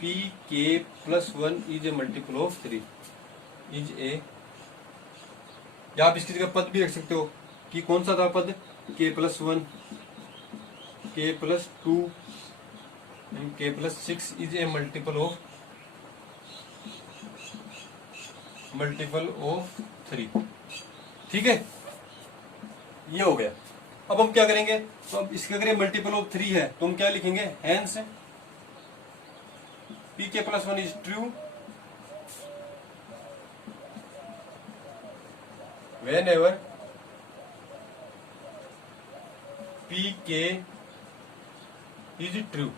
पी के plus 1 is a multiple of 3 is a, या आप इसकी जगह पद भी रख सकते हो कि कौन सा था पद, के प्लस 1, के प्लस 2 एंड के plus 6 is a multiple of 3। ठीक है, ये हो गया। अब हम क्या करेंगे, तो अब इसके अगर मल्टीपल ऑफ 3 है तो हम क्या लिखेंगे, हैंस पी के plus 1 is true whenever pk is true।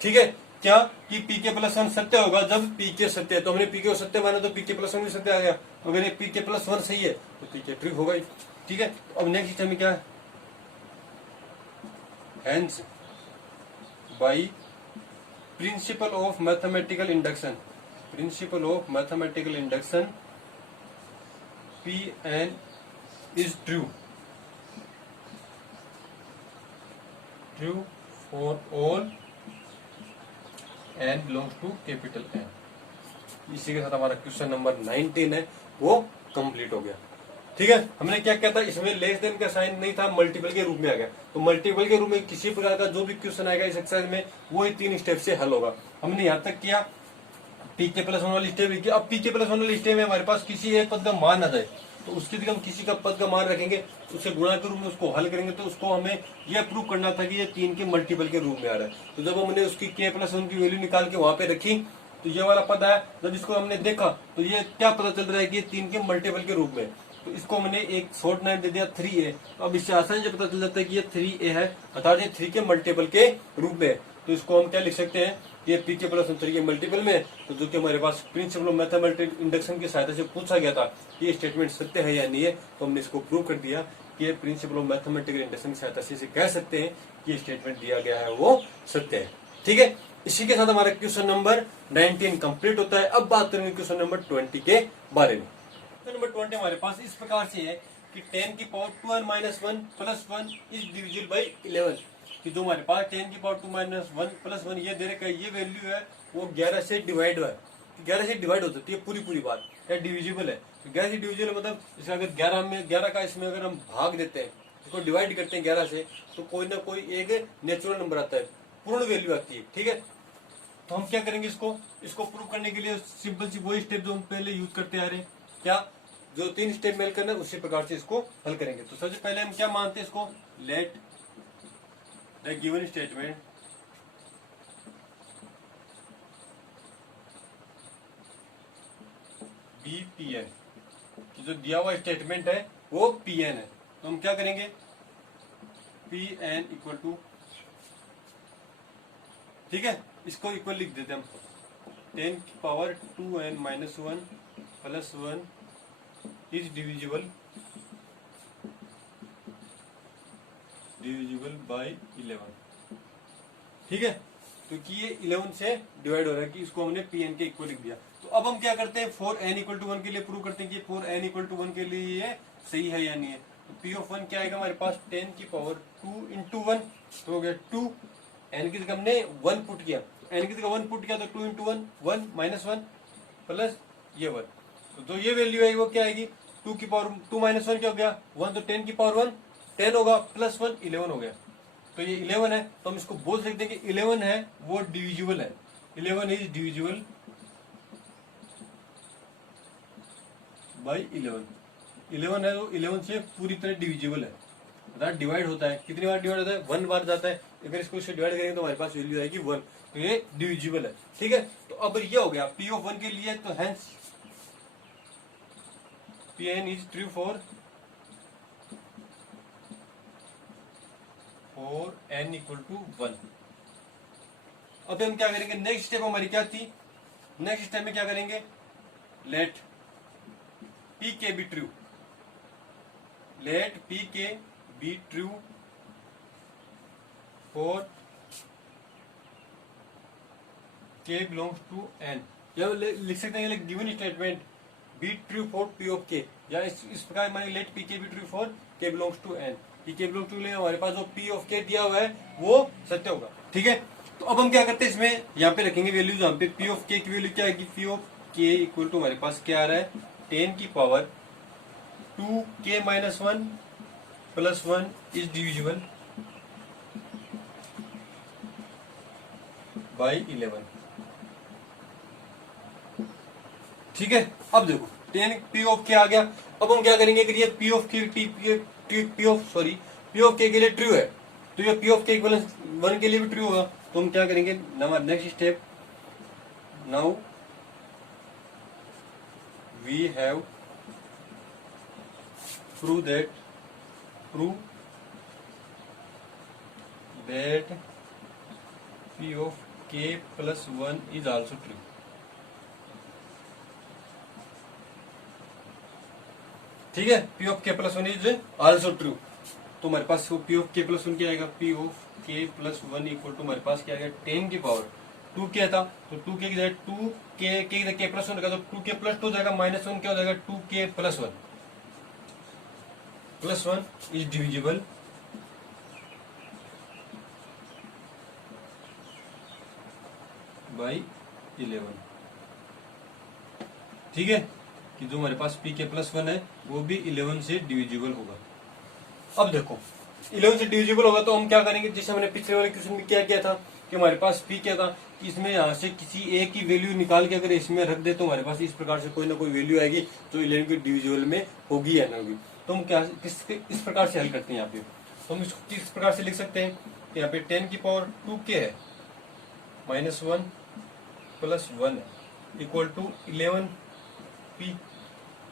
ठीक है, क्या कि pk प्लस 1 सत्य होगा जब pk सत्य है। तो हमने pk को सत्य माना तो pk प्लस 1 भी सत्य आ गया। अगर ये pk प्लस 1 सही है तो pk ट्रू होगा ही। ठीक है, अब नेक्स्ट हमें क्या है, hence by principle of mathematical induction, principle of mathematical induction Pn is true for all n belongs to capital N। इसी के साथ हमारा क्वेश्चन नंबर 19 है वो कंप्लीट हो गया। ठीक है, हमने क्या किया था, इसमें लेस देन का साइन नहीं था, मल्टीपल के रूप में आ गया। तो मल्टीपल के रूप में किसी प्रकार का जो भी क्वेश्चन आएगा इस एक्सरसाइज में वो ही 3 स्टेप से हल होगा। हमने यहाँ तक किया पी के प्लस 1 वाली स्टेप लिखी। अब पी के प्लस 1 वाली स्टेप में हमारे पास किसी एक पद का मान आ जाए तो उसकी जगह हम किसी का पद का मान रखेंगे, उसे गुणा के रूप में उसको हल करेंगे। तो उसको हमें यह प्रूव करना था कि ये 3 के मल्टीपल के रूप में आ रहा है। तो जब हमने उसकी के प्लस 1 की वैल्यू निकाल के वहां पे रखी तो ये वाला पद आया। जब इसको हमने देखा तो ये क्या पता चल रहा है कि ये 3 के मल्टीपल के रूप में। तो इसको मैंने एक शॉर्ट नाम दे दिया 3a। तो अब इससे आसानी से पता चल जाता है कि ये 3a है, अर्थात ये 3 के मल्टीपल के रूप में है। तो इसको हम क्या लिख सकते हैं, ये p के प्लस 3 के मल्टीपल में है। तो जो कि हमारे पास प्रिंसिपल ऑफ मैथमेटिकल इंडक्शन की सहायता से पूछा गया था कि ये स्टेटमेंट सत्य है या नहीं है, तो हमने इसको प्रूव कर दिया कि ये प्रिंसिपल ऑफ मैथमेटिकल इंडक्शन की सहायता से कह सकते हैं कि ये स्टेटमेंट दिया गया है वो सत्य है। ठीक है, इसी के साथ हमारा क्वेश्चन नंबर 19 कंप्लीट होता है। अब बात करेंगे क्वेश्चन नंबर 20 के बारे में। क्वेश्चन नंबर 20 हमारे पास इस प्रकार से है कि 10 की power 2 n minus 1 plus 1 is divisible by 11। कि जो हमारे पास 10 की पावर 2 माइनस 1 प्लस 1 ये दे रखा है, ये वैल्यू है वो 11 से डिवाइड है। 11 से डिवाइड हो सकती है पूरी बात, या डिविजिबल है। तो 11 से डिविजिबल मतलब इसका अगर 11 का इसमें अगर हम भाग देते हैं, इसको डिवाइड करते हैं 11 से, तो कोई ना कोई एक नेचुरल नंबर आता है, पूर्ण वैल्यू आती है। ठीक है, तो हम क्या करेंगे, इसको प्रूव करने के लिए सिंपल सी वही स्टेप जो हम पहले यूज करते आ रहे हैं, क्या जो 3 स्टेप मेल करना है उसी प्रकार से इसको हल करेंगे। तो सबसे पहले हम क्या मानते हैं इसको, let the given statement be P n, कि जो दिया हुआ स्टेटमेंट है वो पी एन है। तो हम क्या करेंगे, पी एन इक्वल टू, ठीक है, इसको इक्वल लिख देते हम 10 की power 2 n minus 1 plus 1 is divisible by 11। ठीक है, क्योंकि ये 11 से डिवाइड हो रहा है कि इसको हमने पी एन के इक्वल लिख दिया। तो अब हम क्या करते हैं, 4n इक्वल टू 1 के लिए प्रूव करते हैं कि 4n इक्वल टू 1 के लिए ये सही है या नहीं है। तो पी ऑफ 1 क्या आएगा हमारे पास, 10 की पावर 2 इंटू 1, तो हो गया 2। एन की जगह हमने 1 पुट किया, एन की जगह 1 पुट किया तो 2 इंटू 1 1 माइनस 1 प्लस ये 1। तो ये वैल्यू है वो क्या आएगी, 2 की पावर 2 माइनस 1 क्या हो गया 1, तो 10 की पावर 1 10 होगा, प्लस 1 11 हो गया। तो ये 11 है, तो हम इसको बोल सकते हैं कि 11 है वो डिविजिबल है, 11 इज डिविजिबल बाई 11। 11 है तो 11 से पूरी तरह डिविजिबल है, अर्थात डिवाइड होता है। कितनी बार डिवाइड होता है, 1 बार जाता है। अगर इसको इससे डिवाइड करेंगे तो हमारे पास वैल्यू आएगी 1, तो ये डिविजिबल है। ठीक है, तो अब ये हो गया पी ऑफ 1 के लिए, तो hence P N is true for n equal to 1। अब हम क्या करेंगे, नेक्स्ट स्टेप हमारी क्या थी, नेक्स्ट स्टेप में क्या करेंगे, लेट पी के बी ट्रू, लेट पी के बी ट्रू फॉर के बिलोंग्स टू एन। या लिख सकते हैं given statement be true for P of के, या इस प्रकार माने लेट पी के बी ट्रू फॉर के बिलोंग्स टू एन। पी के बिलोंग्स टू हमारे पास जो पी ऑफ के दिया हुआ है वो सत्य होगा। ठीक है, तो अब हम क्या करते हैं, इसमें यहाँ पे रखेंगे वैल्यू, जहाँ पे पी ऑफ के की वैल्यू क्या आएगी, पी ऑफ के इक्वल टू हमारे पास क्या आ रहा है, 10 की पावर 2 के minus 1 plus 1 is divisible by 11। ठीक है, अब देखो 10 पी ऑफ के आ गया। अब हम क्या करेंगे, अगर ये पी ऑफ के पी ऑफ के लिए ट्रू है, तो ये पी ऑफ के इक्वल 1 के लिए भी ट्रू होगा। तो हम क्या करेंगे, next step, now we have prove that P of के प्लस 1 इज आल्सो ट्रू। ठीक है, पी ऑफ के प्लस 1 इज आल्सो ट्रू। तो हमारे पास पी ऑफ के प्लस 1 क्या आएगा, पी ऑफ के प्लस 1 इक्वल टू हमारे पास क्या आएगा, 10 की पावर 2 क्या था, तो 2 के की जगह 2 के प्लस 1 का, तो 2 के प्लस 2 जाएगा, माइनस 1 क्या हो जाएगा, 2 के प्लस 1 इज डिविजिबल बाई 11। ठीक है, कि जो हमारे पास p के प्लस 1 है वो भी 11 से डिविजिबल होगा। अब देखो 11 से डिविजिबल होगा तो हम क्या करेंगे, जैसे हमने पिछले वाले क्वेश्चन में क्या किया था कि हमारे पास p क्या था कि इसमें यहाँ से किसी एक की वैल्यू निकाल के अगर इसमें रख दे तो हमारे पास इस प्रकार से कोई ना कोई वैल्यू आएगी जो 11 के डिविजिबल में होगी या ना होगी। तो हम क्या इस प्रकार से हल करते हैं यहाँ पे, तो हम इसको किस प्रकार से लिख सकते हैं, यहाँ पे 10 की पावर 2 के है minus 1 plus 1 equal to 11 P.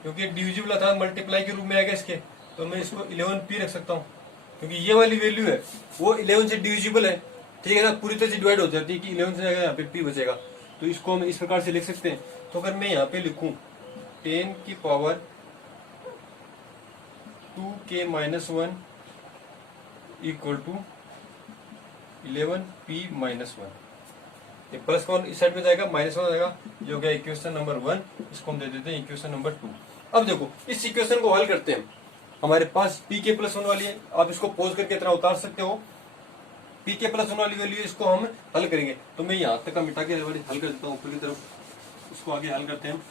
क्योंकि डिविजिबल था मल्टीप्लाई के रूप में आएगा इसके, तो मैं इसको 11p रख सकता हूँ, क्योंकि ये वाली वैल्यू है वो 11 से डिविजिबल है, ठीक है ना, पूरी तरह से डिवाइड हो जाती है कि 11 से जाएगा यहाँ पे p बचेगा, तो इसको हम इस प्रकार से लिख सकते हैं। तो अगर मैं यहाँ पे लिखूं 10 की power 2k minus 1 equal to 11p minus 1, ये प्लस वन इस साइड में जाएगा, माइनस वन जाएगा, ये हो गया इक्वेशन नंबर 1, इसको हम दे देते हैं इक्वेशन नंबर 2। अब देखो इस इक्वेशन को हल करते हैं, हमारे पास पी के प्लस वन वाली है, आप इसको पोज करके इतना उतार सकते हो, पी के प्लस वन वाली वैल्यू इसको हम हल करेंगे। तो मैं यहाँ तक का मिटा के हल कर देता हूँ, ऊपर की तरफ इसको आगे हल करते हैं।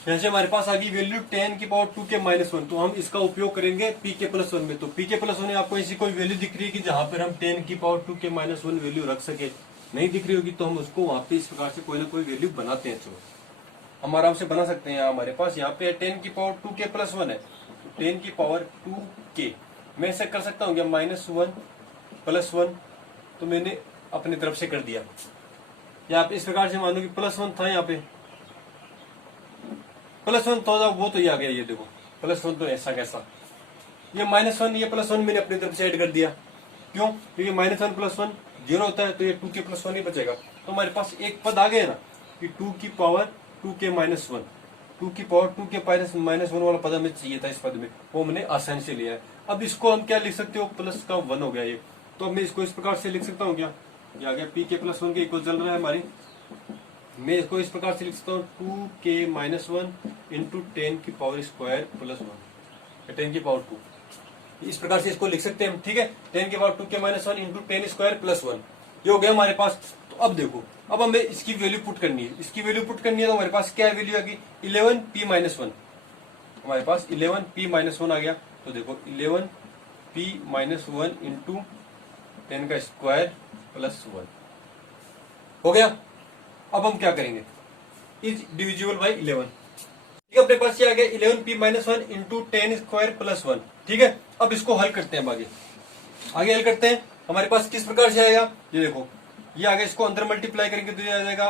यहाँ से हमारे पास आ गई वैल्यू 10 की पावर 2 के माइनस 1, तो हम इसका उपयोग करेंगे पी के प्लस वन में। तो पी के प्लस वन में आपको ऐसी कोई वैल्यू दिख रही है कि जहां पर हम 10 की पावर 2 के माइनस 1 वैल्यू रख सके, नहीं दिख रही होगी तो हम उसको वहां पे इस प्रकार से कोई ना कोई वैल्यू बनाते हैं। चलो हम आराम से बना सकते हैं। हमारे पास यहाँ पे 10 की पावर 2 के प्लस 1 है, तो 10 की पावर 2 के मैं ऐसे कर सकता हूँ क्या माइनस 1 प्लस 1, तो मैंने अपनी तरफ से कर दिया, या आप इस प्रकार से मान लो कि प्लस 1 था, यहाँ पे प्लस 1 तो वो तो ये आ गया, ये देखो प्लस 1 तो ऐसा कैसा, ये माइनस 1 ये प्लस 1 मैंने अपनी तरफ से ऐड कर दिया, क्यों, क्योंकि माइनस 1 प्लस 1 जीरो होता है, तो ये 2 के प्लस 1 ही बचेगा। तो हमारे पास एक पद आ गया ना कि 2 की पावर 2 के माइनस 1, 2 की पावर 2 के माइनस 1 वाला पद हमें चाहिए था इस पद में, वो हमने आसानी से लिया है। अब इसको हम क्या लिख सकते हो, प्लस का 1 हो गया ये, तो अब मैं इसको इस प्रकार से लिख सकता हूँ क्या, ये आ गया पी के प्लस 1 के इक्वल चल रहा है हमारी, मैं इसको इस प्रकार से लिख सकता हूँ 2 के माइनस 1 इंटू 10 की पावर स्क्वायर प्लस 1, 10 की पावर 2, इस प्रकार से इसको लिख सकते हैं हम, ठीक है। 10 की पावर 2 के माइनस 1 इंटू 10 स्क्वायर प्लस 1, ये हो गया हमारे पास। तो अब देखो, अब हमें इसकी वैल्यू पुट करनी है, इसकी वैल्यू पुट करनी है, तो हमारे पास क्या वैल्यू आ गई 11p माइनस 1, हमारे पास 11p माइनस 1 आ गया। तो देखो 11p माइनस 1 इंटू 10 का स्क्वायर प्लस 1 हो गया। अब हम क्या करेंगे, इज डिविजिबल बाई 11, ठीक है, अपने पास ये आ गया 11p minus 1 into 10 square plus 1, ठीक है। अब इसको हल करते हैं, आगे आगे हल करते हैं। हमारे पास किस प्रकार से आएगा, ये देखो ये आगे इसको अंदर मल्टीप्लाई करेंगे तो ये आ जाएगा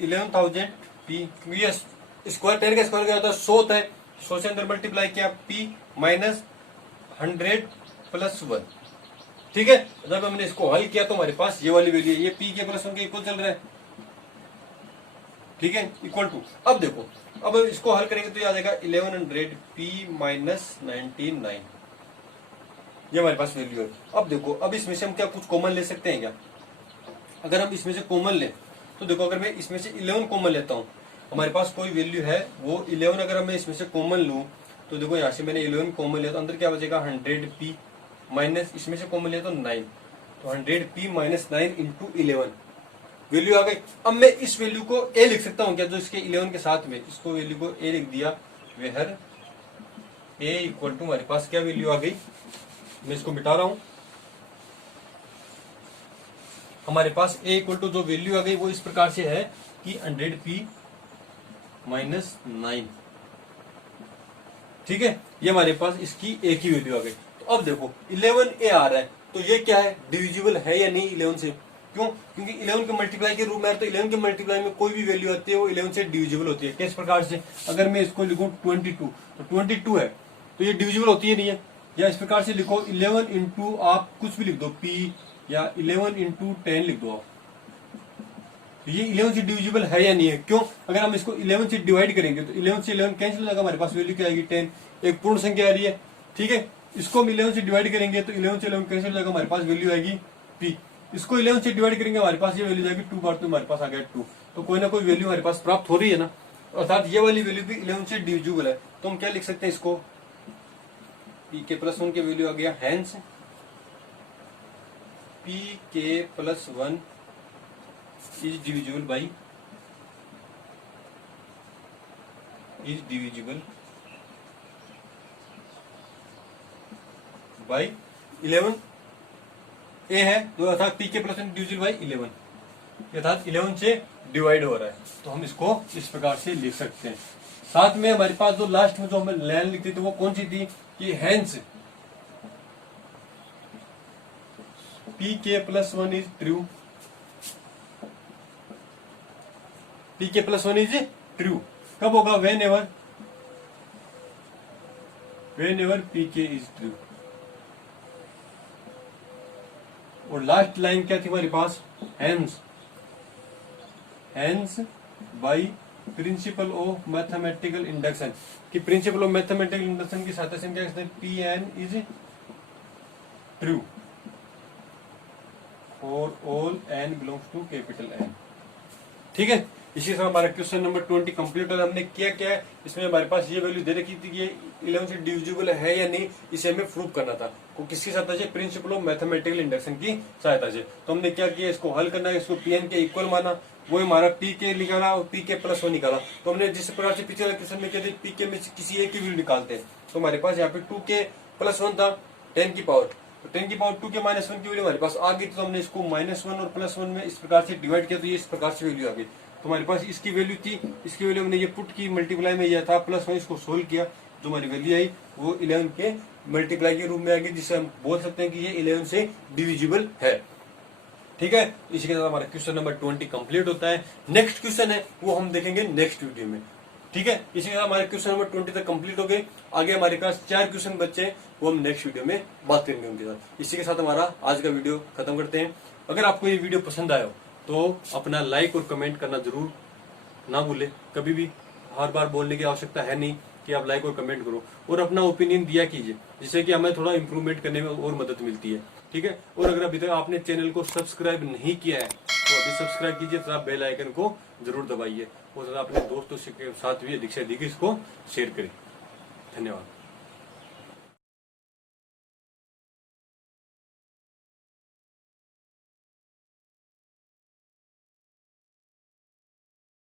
11,000p, क्योंकि ये स्क्वायर 10 का स्क्वायर क्या होता है 100 होता है, 100 से अंदर मल्टीप्लाई किया p माइनस 100 प्लस 1, ठीक है। जब हमने इसको हल किया तो हमारे पास ये वाली वैल्यू है, ये p के प्लस 1 के इक्वल चल रहा है, ठीक है, इक्वल टू। अब देखो, अब इसको हल करेंगे तो ये आ जाएगा 1100p माइनस 99, ये हमारे पास वैल्यू है। अब देखो, अब इसमें से हम क्या कुछ कॉमन ले सकते हैं क्या, अगर हम इसमें से कॉमन ले तो देखो, अगर मैं इसमें से 11 कॉमन लेता हूँ, हमारे पास कोई वैल्यू है वो 11, अगर मैं इसमें से कॉमन लूँ तो देखो यहाँ से मैंने 11 कॉमन लिया तो अंदर क्या बचेगा 100p माइनस, इसमें से कॉमन लिया तो 9, तो 100p माइनस 9 इंटू 11 वैल्यू आ गई। अब मैं इस वैल्यू को a लिख सकता हूँ क्या, जो इसके 11 के साथ में इसको वैल्यू को a लिख दिया, वेहर a इक्वल टू हमारे पास क्या वैल्यू आ गई, मैं इसको मिटा रहा हूं, हमारे पास a इक्वल टू जो वैल्यू आ गई वो इस प्रकार से है कि 100p माइनस 9, ठीक है, ये हमारे पास इसकी a की वैल्यू आ गई। तो अब देखो 11a आ रहा है, तो ये क्या है, डिविजिबल है या नहीं 11 से, क्यों, क्योंकि 11 के मल्टीप्लाई के रूप में है, तो 11 के मल्टीप्लाई में कोई भी वैल्यू आती है वो 11 से डिविजिबल होती है। किस प्रकार से, अगर मैं इसको लिखूं 22, तो 22 है तो ये डिविजिबल होती है नहीं है, या इस प्रकार से लिखो 11 इंटू आप कुछ भी लिख दो p, या 11 इंटू 10 लिख दो आप, तो ये 11 से डिविजिबल है या नहीं है, क्यों, अगर हम इसको 11 से डिवाइड करेंगे तो 11 से 11 कैंसिल हो जाएगा, हमारे पास वैल्यू क्या आएगी 10, एक पूर्ण संख्या आ रही है, ठीक है। इसको हम 11 से डिवाइड करेंगे तो 11 से 11 कैंसिल हो जाएगा, हमारे पास वैल्यू आएगी p, इसको 11 से डिवाइड करेंगे हमारे पास ये वैल्यू जाएगी 2 बार, तो हमारे पास आ गया 2, तो कोई ना कोई वैल्यू हमारे पास प्राप्त हो रही है ना, अर्थात ये वाली वैल्यू भी 11 से डिविजिबल है। तो हम क्या लिख सकते हैं इसको, p के प्लस 1 की वैल्यू आ गया, hence p K plus 1 is divisible by, is divisible by 11, ए है तो अर्थात p K plus 1 divisible by 11, अर्थात 11 से डिवाइड हो रहा है, तो हम इसको इस प्रकार से लिख सकते हैं। साथ में हमारे पास जो लास्ट में जो हमें लाइन लिखती थी वो कौन सी थी, कि hence p K plus 1 is true, p K plus 1 is true, कब होगा? Whenever P K is true. और लास्ट लाइन क्या थी हमारे पास? Hence by principle of mathematical induction, कि प्रिंसिपल ऑफ मैथमेटिकल इंडक्शन की सहायता से हम क्या कहते हैं? P N is true for all N belongs to capital N. ठीक है, इसी तरह हमारा क्वेश्चन नंबर 20 कंप्लीट हो। हमने किया क्या है, इसमें हमारे पास ये वैल्यू दे रखी थी कि ये 11 से डिविजिबल है या नहीं, इसे हमें प्रूव करना था। तो किसकी सहायता से? प्रिंसिपल ऑफ मैथमेटिकल इंडक्शन की सहायता से। तो हमने क्या किया, इसको हल करना है, इसको पीएन के इक्वल माना, वो हमारा पी के निकाला और पी के प्लस वन निकाला। तो हमने जिस प्रकार से पिछले क्वेश्चन में कहते पी के में किसी एक की वैल्यू निकालते हैं, तो हमारे पास यहाँ पे 2 के प्लस वन था 10 की पावर, तो 10 की पावर 2 के माइनस वन की वैल्यू हमारे पास आ गई। तो हमने इसको -1 और +1 में इस प्रकार से डिवाइड किया, तो ये इस प्रकार से वैल्यू आ गई। तो हमारे पास इसकी वैल्यू थी, इसकी वैल्यू हमने ये पुट की, मल्टीप्लाई में यह था +1, इसको सोल्व किया, जो हमारी वैल्यू आई वो 11 के मल्टीप्लाई के रूप में आ गई, जिससे हम बोल सकते हैं कि ये 11 से डिविजिबल है। ठीक है, इसी के साथ हमारा क्वेश्चन नंबर 20 कंप्लीट होता है। नेक्स्ट क्वेश्चन है वो हम देखेंगे नेक्स्ट वीडियो में। ठीक है, इसी के साथ हमारे क्वेश्चन नंबर 20 तक कंप्लीट हो गए। आगे हमारे पास 4 क्वेश्चन बच्चे हैं, वो हम नेक्स्ट वीडियो में बात करेंगे उनके साथ। इसी के साथ हमारा आज का वीडियो खत्म करते हैं। अगर आपको ये वीडियो पसंद आया हो तो अपना लाइक और कमेंट करना जरूर ना भूले। कभी भी हर बार बोलने की आवश्यकता है नहीं कि आप लाइक और कमेंट करो, और अपना ओपिनियन दिया कीजिए, जिससे कि हमें थोड़ा इंप्रूवमेंट करने में और मदद मिलती है। ठीक है, और अगर अभी तक आपने चैनल को सब्सक्राइब नहीं किया है तो अभी सब्सक्राइब कीजिए तथा बेल आइकन को जरूर दबाइए, और अपने दोस्तों के साथ भी अधिक से अधिक इसको शेयर करें। धन्यवाद।